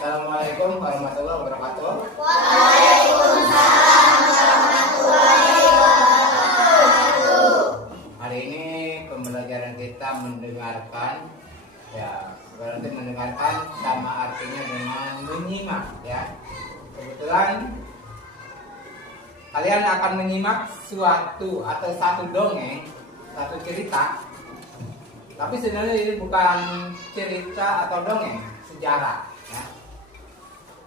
Assalamualaikum warahmatullahi wabarakatuh. Waalaikumsalam warahmatullahi wabarakatuh. Hari ini pembelajaran kita mendengarkan, ya berarti mendengarkan sama artinya dengan menyimak, ya. Kebetulan kalian akan menyimak suatu atau satu dongeng, satu cerita. Tapi sebenarnya ini bukan cerita atau dongeng, sejarah, ya.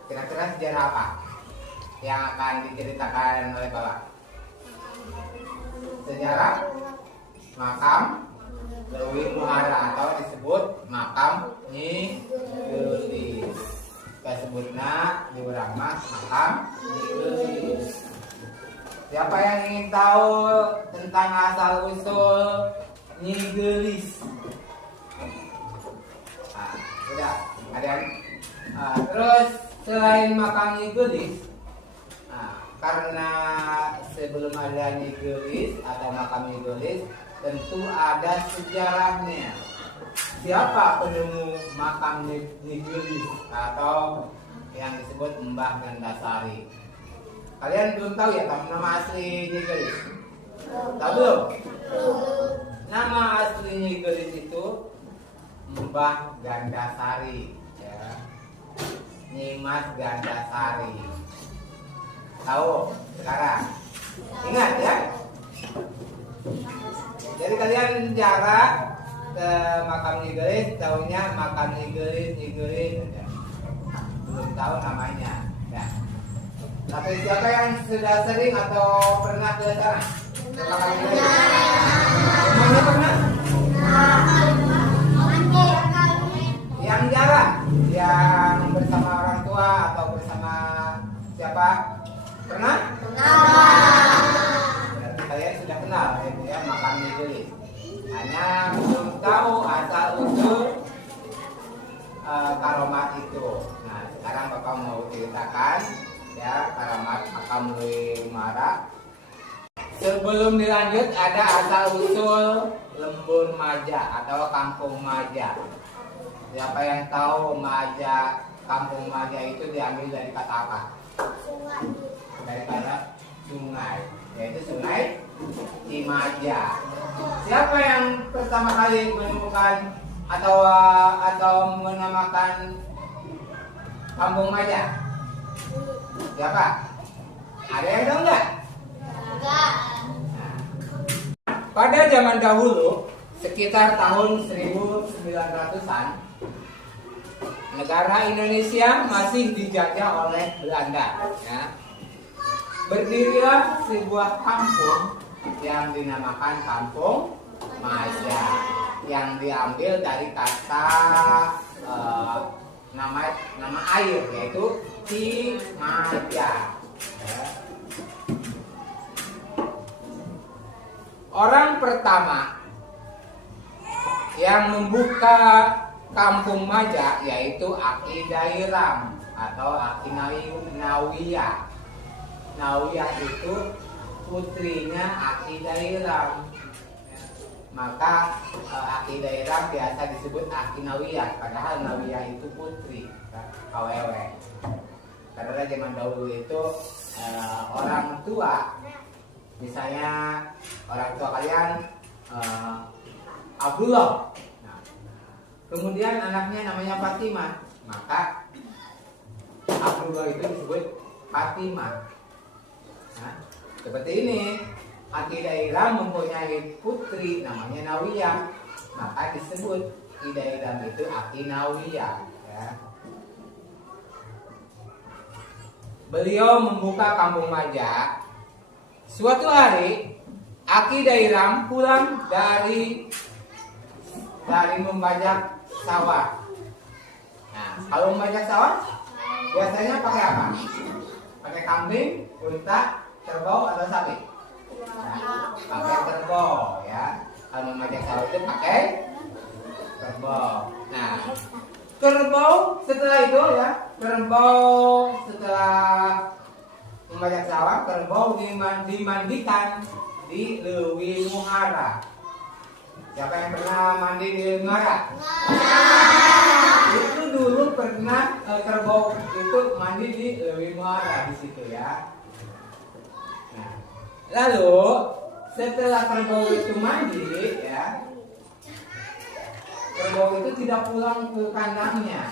Kira-kira sejarah apa yang akan diceritakan oleh Bapak? Sejarah makam Lewi Muhara atau disebut makam Nyi Gelis. Kita sebutnya di orang mas makam Nyi Gelis. Siapa yang ingin tahu tentang asal usul Nyi Gelis? Nah, sudah ada yang terus selain makam Nyi Gelis, karena sebelum ada Nyi Gelis atau makam Nyi Gelis tentu ada sejarahnya. Siapa penemu makam Nyi Gelis atau yang disebut Mbah Gandasari? Kalian belum tahu ya nama asli Nyi Gelis? Tahu belum? Nama asli Nyi Gelis itu Mbah Gandasari, ya. Nyimas Gandasari. Tahu sekarang? Ingat ya. Jadi kalian jarak ke makam Nyi Gelis, tahunya makam Nyi Gelis, ya. Belum tahu namanya, ya. Tapi siapa yang sudah sering atau pernah ke sana? Ke makam Nyi Gelis? Semuanya pernah? Yang jarang, yang bersama orang tua atau bersama siapa? Pernah? Berarti kalian sudah kenal ya makam Nyi Gelis. Hanya belum tahu asal usul karomat itu. Nah, sekarang Bapak mau ceritakan ya karomat makam Lewi Muhara. Sebelum dilanjut ada asal usul Lembur Maja atau Kampung Maja. Siapa yang tahu Maja, Kampung Maja itu diambil dari kata apa? Sungai. Dari kata sungai, yaitu Sungai Cimaja. Siapa yang pertama kali menemukan atau menamakan Kampung Maja? Siapa? Ada yang tahu nggak? Pada zaman dahulu, sekitar tahun 1900-an, negara Indonesia masih dijajah oleh Belanda. Ya. Berdirilah sebuah kampung yang dinamakan Kampung Maja, yang diambil dari kata nama air, yaitu Cimaja. Ya. Orang pertama yang membuka Kampung Maja yaitu Aki Dairam atau Aki Nawiyah. Nawiyah itu putrinya Aki Dairam. Maka Aki Dairam biasa disebut Aki Nawiyah, padahal Nawiyah itu putri, awewe. Karena zaman dahulu itu orang tua, misalnya orang tua kalian Abdullah. Nah, kemudian anaknya namanya Fatimah, maka Abdullah itu disebut Fatimah. Nah, seperti ini. Aki Dairam mempunyai putri namanya Nawiyah, maka disebut Aki Dairam itu Aki Nawiyah. Ya. Beliau membuka Kampung Maja. Suatu hari Aki Dairam pulang dari membajak sawah. Nah, kalau membajak sawah biasanya pakai apa? Pakai kambing, unta, kerbau atau sapi? Nah, pakai kerbau ya. Kalau membajak sawah itu pakai kerbau. Nah, kerbau setelah itu ya, setelah membajak sawah, kerbau dimandikan di Lewi Muhara. Siapa yang pernah mandi di Lewi Muhara? Itu dulu pernah kerbau itu mandi di Lewi Muara di situ ya. Nah, lalu setelah kerbau itu mandi ya, kerbau itu tidak pulang ke kandangnya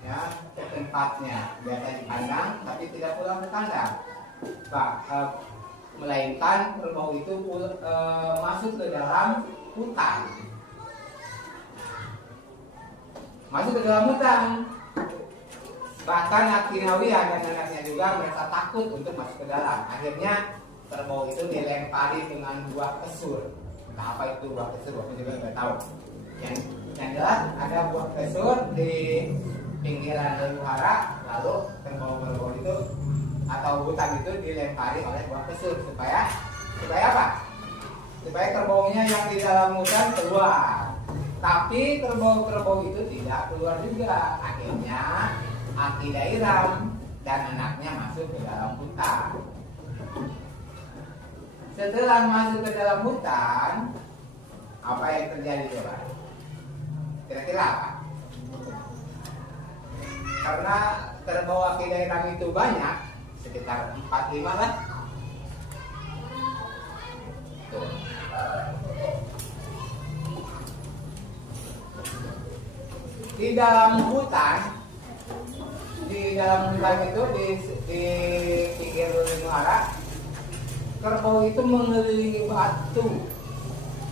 ya, ke tempatnya biasa di kandang tapi tidak pulang ke kandang. Melainkan kerbau itu masuk ke dalam hutan. Masuk ke dalam hutan. Bahkan Akinawiya dan anaknya juga mereka takut untuk masuk ke dalam. Akhirnya kerbau itu dilempari dengan buah kesur. Entah apa itu buah kesur, aku juga nggak tahu. Yang jelas ada buah kesur di pinggiran Leluhara, lalu kerbau-kerbau itu atau hutan itu dilempari oleh buah kesur supaya apa? Supaya kerbaunya yang di dalam hutan keluar. Tapi kerbau-kerbau itu tidak keluar juga. Akhirnya Aki Dairam dan anaknya masuk ke dalam hutan. Setelah masuk ke dalam hutan, apa yang terjadi coba? Kira-kira apa? Karena kerbau Aki Dairam itu banyak, sekitar 4-5 lah. Tuh. Di dalam hutan itu di pinggir Muara, kerbau itu mengelilingi batu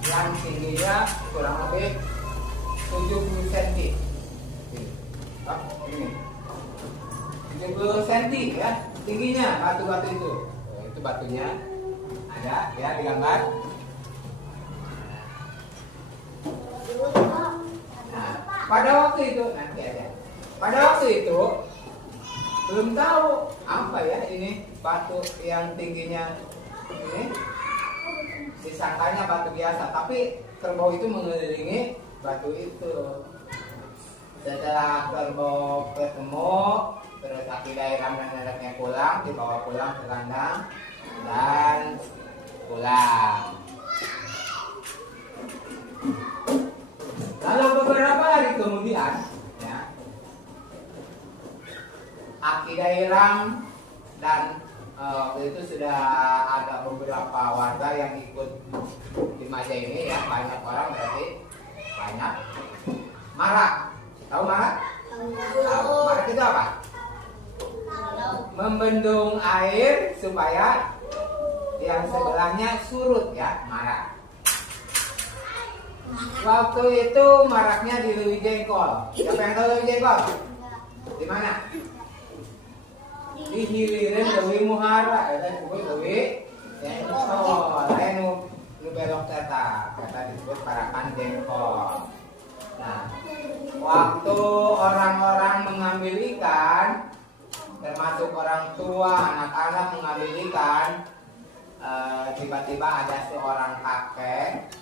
yang tingginya kurang lebih 70 cm. Ini 70 cm ya tingginya batu-batu itu. Itu batunya ada ya di gambar. Nah, pada waktu itu nanti ada. Pada waktu itu belum tahu apa ya ini batu yang tingginya ini. Disangkanya batu biasa, tapi kerbau itu mengelilingi batu itu. Setelah kerbau ketemu, terus Aki Dairam dan anaknya pulang, dibawa pulang ke kandang dan pulang. Lalu beberapa hari kemudian, ya, Aki Dairam dan waktu itu sudah ada beberapa warga yang ikut di Maja ini ya, banyak orang berarti banyak. Marak, tahu marak? Tahu. Marak itu apa? Membendung air supaya yang sebelahnya surut ya, marak. Waktu itu maraknya di Lewi Jengkol. Siapa yang tahu Lewi Jengkol? Di mana? Di hilirin Lewi Muara. Lewi Jengkol. Lain nu belok kata disebut Parakan Jengkol. Nah, waktu orang-orang mengambil ikan, termasuk orang tua, anak-anak mengambil ikan, tiba-tiba ada seorang kakek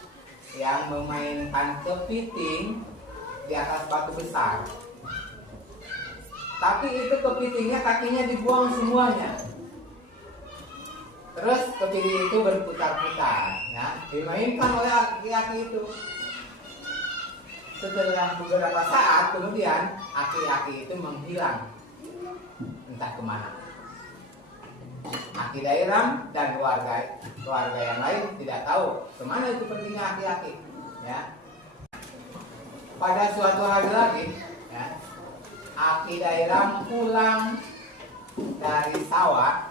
yang memainkan kepiting di atas batu besar. Tapi itu kepitingnya kakinya dibuang semuanya. Terus kepiting itu berputar-putar, ya, dimainkan oleh aki-aki itu. Setelah beberapa saat kemudian aki-aki itu menghilang, entah kemana. Aki Dairam dan keluarga yang lain tidak tahu kemana itu perginya aki-aki. Ya. Pada suatu hari lagi, ya, Aki Dairam pulang dari sawah,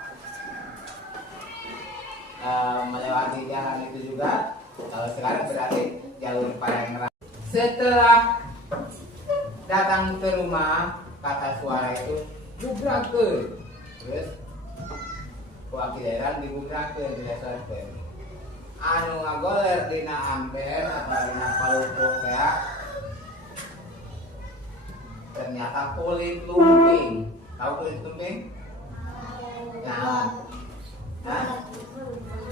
melewati jalan itu juga. Kalau sekarang berarti jalur Parangera. Setelah datang ke rumah, kata suara itu gubrakeun. Terus Aki Dairam digubrakeun, dilesorkeun. Anu ngagoler dina amben atau dina palupo teh ternyata kulit lumping. Tahu kulit lumping? Nah,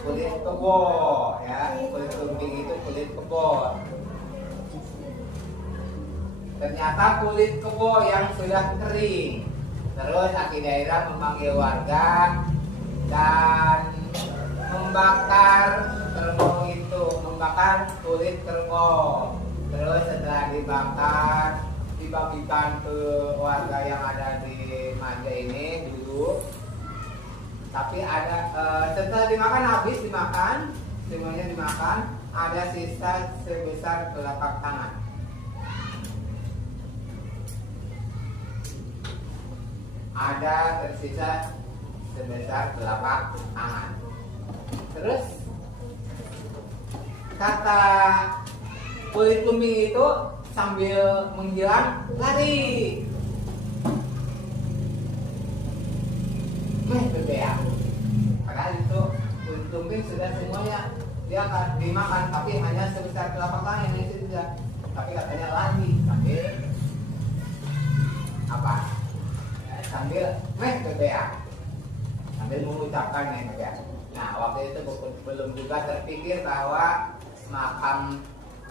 kulit kebo ya, kulit lumping itu kulit kebo. Ternyata kulit kebo yang sudah kering. Terus Aki Dairam memanggil warga dan membakar kerbau itu, membakar kulit kerbau. Terus setelah dibakar, dibagikan ke warga yang ada di Maja ini dulu. Tapi ada setelah dimakan, habis dimakan, semuanya dimakan, ada sisa sebesar telapak tangan. Ada tersisa sebesar telapak tangan. Terus kata kulit lumbing itu sambil menghilang lari. Berbeak. Padahal itu kulit lumbing sudah semuanya dia akan dimakan, tapi hanya sebesar telapak tangan yang itu saja. Tapi katanya lari sambil apa? Ya, sambil berbeak. Sambil mengucapkan berbeak. Nah, waktu itu belum juga terpikir bahwa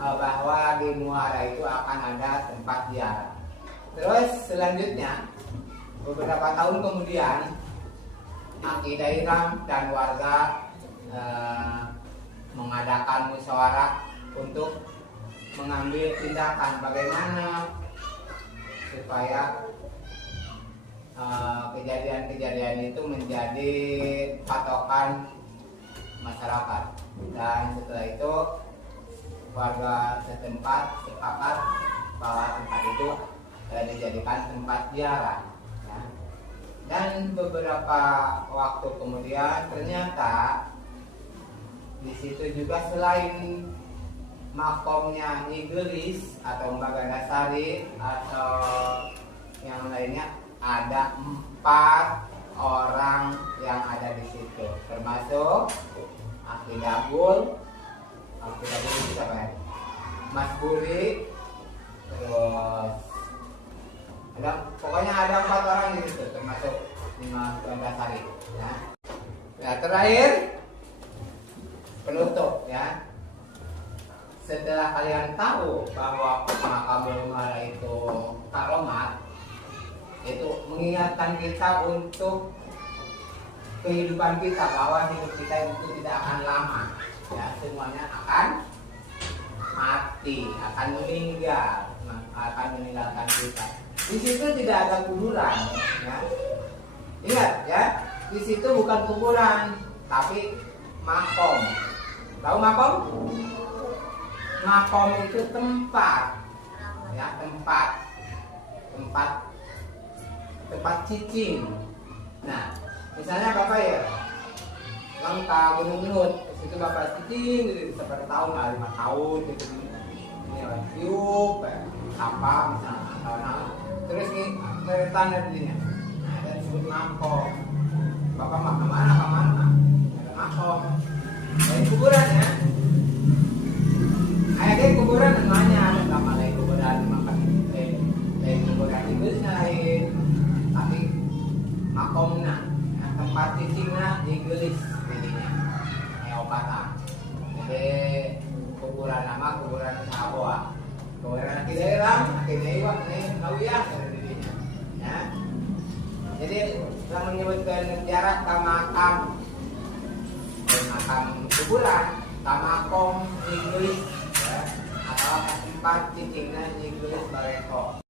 bahwa di muara itu akan ada tempat ziarah. Terus selanjutnya beberapa tahun kemudian Aki Dairam dan warga mengadakan musyawarah untuk mengambil tindakan bagaimana supaya kejadian-kejadian itu menjadi patokan masyarakat. Dan setelah itu warga setempat sepakat bahwa tempat itu dijadikan tempat ziarah. Ya. Dan beberapa waktu kemudian ternyata di situ juga selain makomnya Nyi Gelis atau Mbak Gandasari atau yang lainnya, ada 4 orang yang ada di situ, termasuk Aki Dagul itu siapa ya? Mas Buri, terus pokoknya ada 4 orang di situ, termasuk Mas Gandasari. Ya. Nah, terakhir penutup ya. Setelah kalian tahu bahwa makam Muara itu karomat, itu mengingatkan kita untuk kehidupan kita, bahwa hidup kita itu tidak akan lama, ya, semuanya akan mati, akan meninggal, akan meninggalkan kita. Di situ tidak ada kuburan, ya. Ingat ya, di situ bukan kuburan, tapi makom. Tahu makom? Makom itu tempat, ya, tempat cicing. Nah, misalnya Bapak ya, langkah Gunung Genut, itu Bapak cicing gitu, bisa pada tahun, 5 tahun gitu. Ini tiup, apa misalnya, tahun-tahun. Terus nih, tanda dirinya. Nah, ada disebut makom. Bapak mah kemana? Ada makom. Dari kuburan ya. Ada kuburan namanya, ada sama lain kuburan makan, kuburan itu lain. Tapi makomna, tempat cicingna Nyi Gelis jadinya, Neopata. Jadi kuburan nama kuburan Saboa, kuburan Aki Dairam, Aki Daiwak, Nawiyah jadinya. Ya. Jadi kita menyebutkan jarak ke makam kuburan, ke makom Nyi Gelis, ya, atau tempat cicingna Nyi Gelis Bareko.